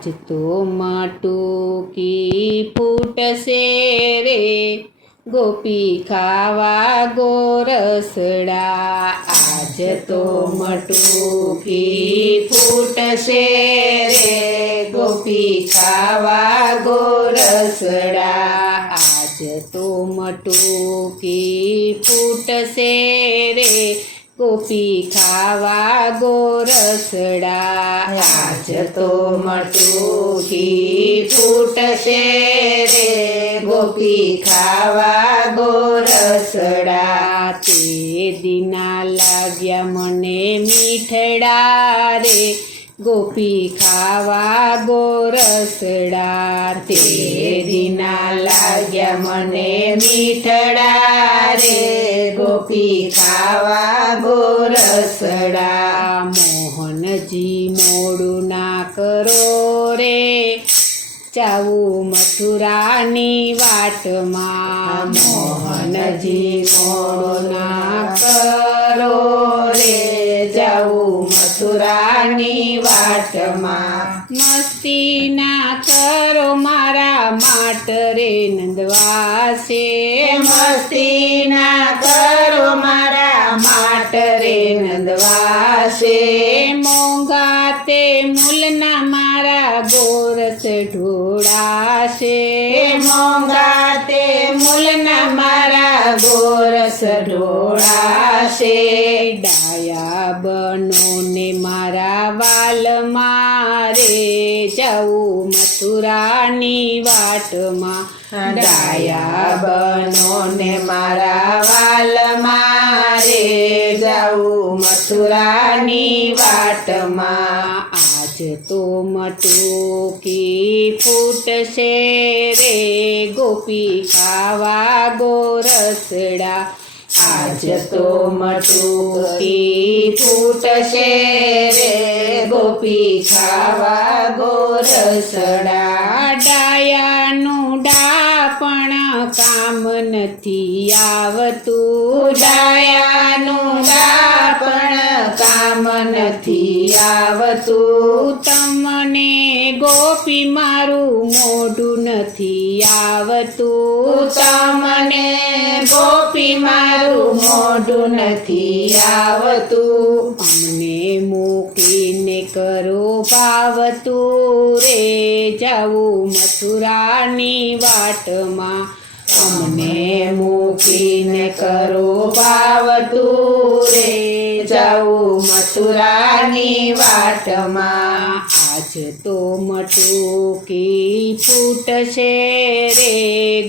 આજ તો મટુકી ફૂટશે રે ગોપી ખાવા ગોરસડા. આજ તો મટુકી ફૂટશે રે ગોપી ખાવા ગોરસડા. આજ તો મટુકી ફૂટશે રે ગોપી ખાવા ગોરસડા. આજ તો મટુકી ફૂટશે રે ગોપી ખાવા ગોરસડા. તે દીના લાગ્યા મને મીઠડા રે ગોપી ખાવા ગોરસડા. તે દીના લાગ્યા મને મીઠડા રે ગોપી ખાવા ગોરસડા. મોહનજી મોડું ના કરો રે જાવું મથુરાની વાટમાં. મોહનજી મોડું ના કરો રે જાવું મથુરાની વાટમાં. મસ્તી ના કરો મારા માટ રે નંદવાસે. મસ્તી ના કરો મારા માટ રે નંદવાસે. મોંઘા તે મૂલના મારા ગોરસ ઢોળાશે. મોંઘા તે મૂલના મારા ગોરસ ઢોળાશે. ડાયા બનો ને મારા વાલ મારે જાવું મથુરાની વાટમાં. ડાયા બનો ને મારા વાલ મારે જાવું મથુરાની વાટમાં. આજ તો મટુકી ફૂટશે રે ગોપી ખાવા ગોરસડા. આજ તો મટુકી ફૂટશે રે ગોપી ખાવા ગોરસડા. ડાયાનું ડાપણ કામ નથી આવતું. ડાયાનું ડાપણ કામ નથી આવતું. તમને ગોપી મારું મોઢું નથી આવતું. તમને ગોપી મારું મોઢું નથી આવતું. અમને મૂકીને કરો ભાવતું રે જાવું મથુરાની વાટમાં. અમને મૂકીને કરો ભાવતું રે જાવું મથુરાની વાટમાં. આજ તો મટુકી ફૂટશે રે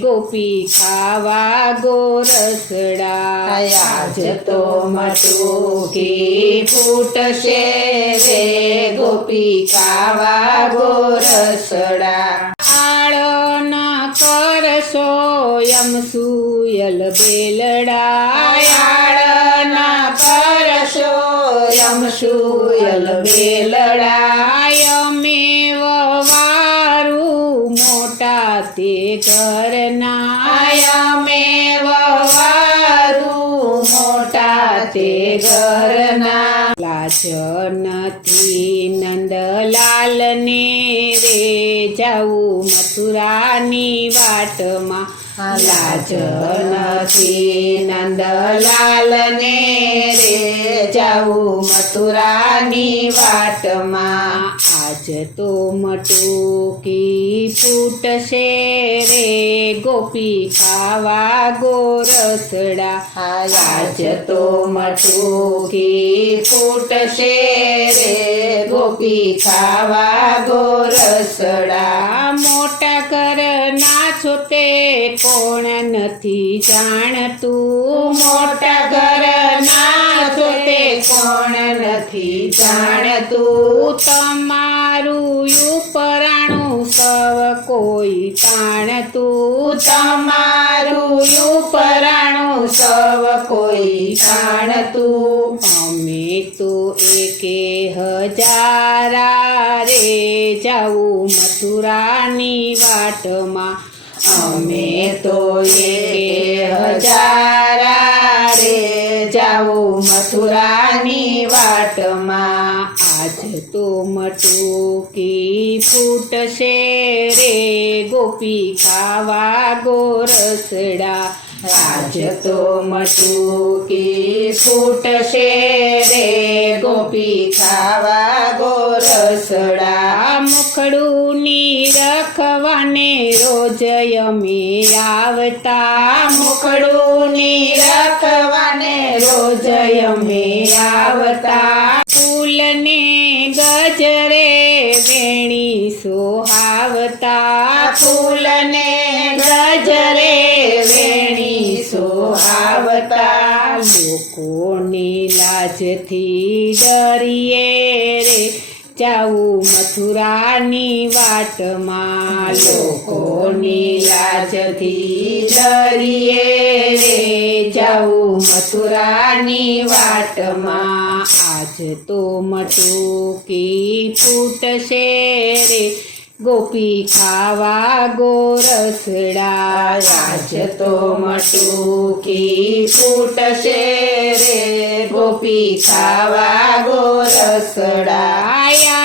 ગોપી ખાવા ગોરસડા. આજ તો મટુકી ફૂટશે રે ગોપી ખાવા ગોરસડા. આળન કરશો યમ સુયલ બેલડા. આળન કરશો યમ સુયલ બેલડા. યમેવ વારું મોટા તે ઘરના. યમેવ વારું મોટા તે ઘરના. લાજ નથી નંદલાલને રે જાવું મથુરાની વાટમાં. લાજ નથી નંદલાલને રે જાવું મથુરાની વાટમાં. આજ તો મટુકી ફૂટશે રે ગોપી ખાવા ગોરસડા. આજ તો મટુકી ફૂટશે રે ગોપી ખાવા ગોરસડા. મોટા ઘરના છો તે કોણ નથી જાણતું. મોટા ઘરના છો તે કોણ નથી જાણતું. તમારું ઉપરાણું સવ કોઈ જાણતું. તમારું ઉપરાણું સવ કોઈ જાણતું. અમે તો એકે હજારા રે જાવું મથુરાની વાટમાં. અમે તો એકે હજારા રે જાવું મથુરાની વાટમાં. આજ તો મટુકી ફૂટશે રે ગોપી ખાવા ગોરસડા આજ તો મટુકી ફૂટશે રે ગોપી ખાવા ગોરસડા મુખડું રખવાને રોજ અમે આવતા મુખડું રખવાને રોજ અમે આવતા ફૂલને ગજરે વેણી સોહાવતા ફૂલને ગજરે વેણી સોહાવતા લોકોની લાજથી ડરીએ રે જાવું મથુરાની વાટમાં લોકોની લાજથી ડરીએ રે જાવું મથુરાની વાટમાં આજ તો મટુકી ફૂટશે રે ગોપી ખાવા ગોરસડા આજ તો મટુકી ફૂટશે રે ગોપી ખાવા ગોરસડા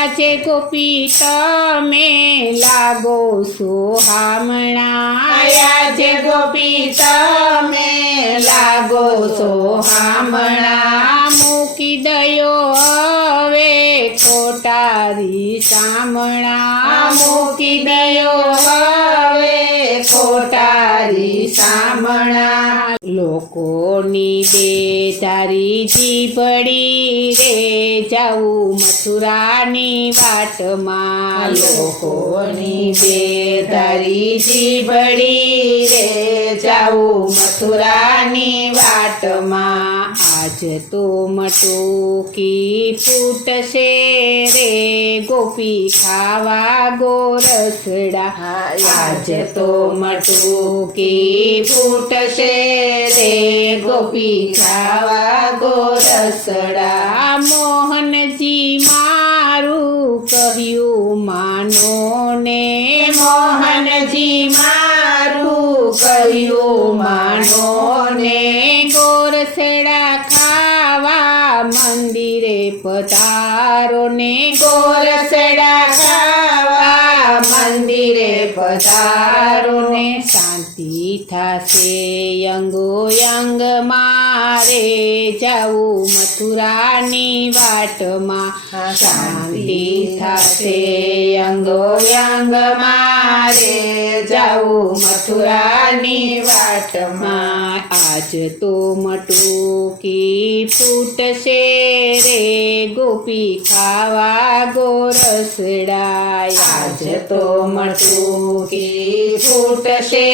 આજે ગોપી તમે લાગો સોહામણા આજે ગોપી તમે લાગો સોહામણા મૂકી દયો હવે ખોટારી સામણા મૂકી દયો હવે ખોટારી સામણા લોકોની બેધારી જીભડી રે જાવું મથુરાની વાટમાં લોકોની બેધારી જીભડી રે જાવું મથુરાની વાટમાં આજ તો મટુકી ફૂટશે રે ગોપી ખાવા ગોરસડા આજ તો મટુકી ફૂટશે રે ગોપી ખાવા ગોરસડા મોહનજી મારું કહ્યું માનો ને મોહનજી મારું કહ્યું માનો ને ગોરસડા ખાવા મંદિરે પધારો ને ગોરસડા ખાવા મંદિરે પધારો ને શાંતિ થશે અંગો અંગ મારે જાવું મથુરાની વાટમાં શાંતિ થશે અંગો અંગ મારે જાવું મથુરાની વાટમાં આજ તો મટુકી ફૂટશે રે ગોપી ખાવા ગોરસડા આજ તો મટુકી ફૂટશે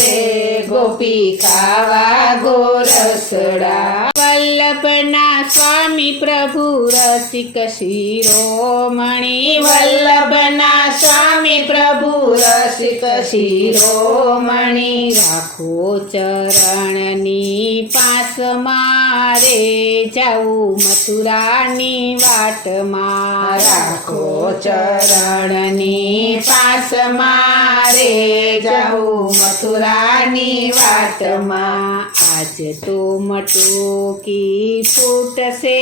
રે ગોપી ખાવા ગોરસડા વલ્લભના સ્વામી પ્રભુ રસિક શિરોમણી વલ્લભના સ્વામી પ્રભુ રસિક શિરોમણી રાખો ચરણની પાસ મારે જાવું મથુરાની વાટમાં રાખો ચરણની પાસ મારે જાવું મથુરાની વાટમાં આજ તો મટુકી ફૂટશે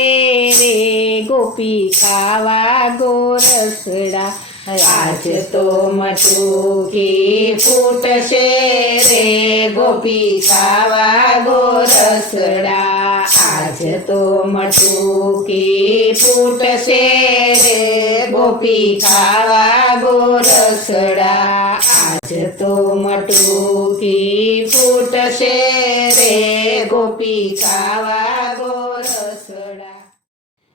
રે ગોપી ખાવા ગોરસડા આજ તો મટુકી ફૂટશે રે ગોપી ખાવા ગોરસડા આજ તો મટુકી ફૂટશે રે ગોપી ખાવા ગોરસડા આજ તો મટુકી ફૂટશે રે ગોપી ખાવા ગોરસડા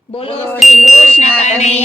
બોલો શ્રી કૃષ્ણ કનૈયા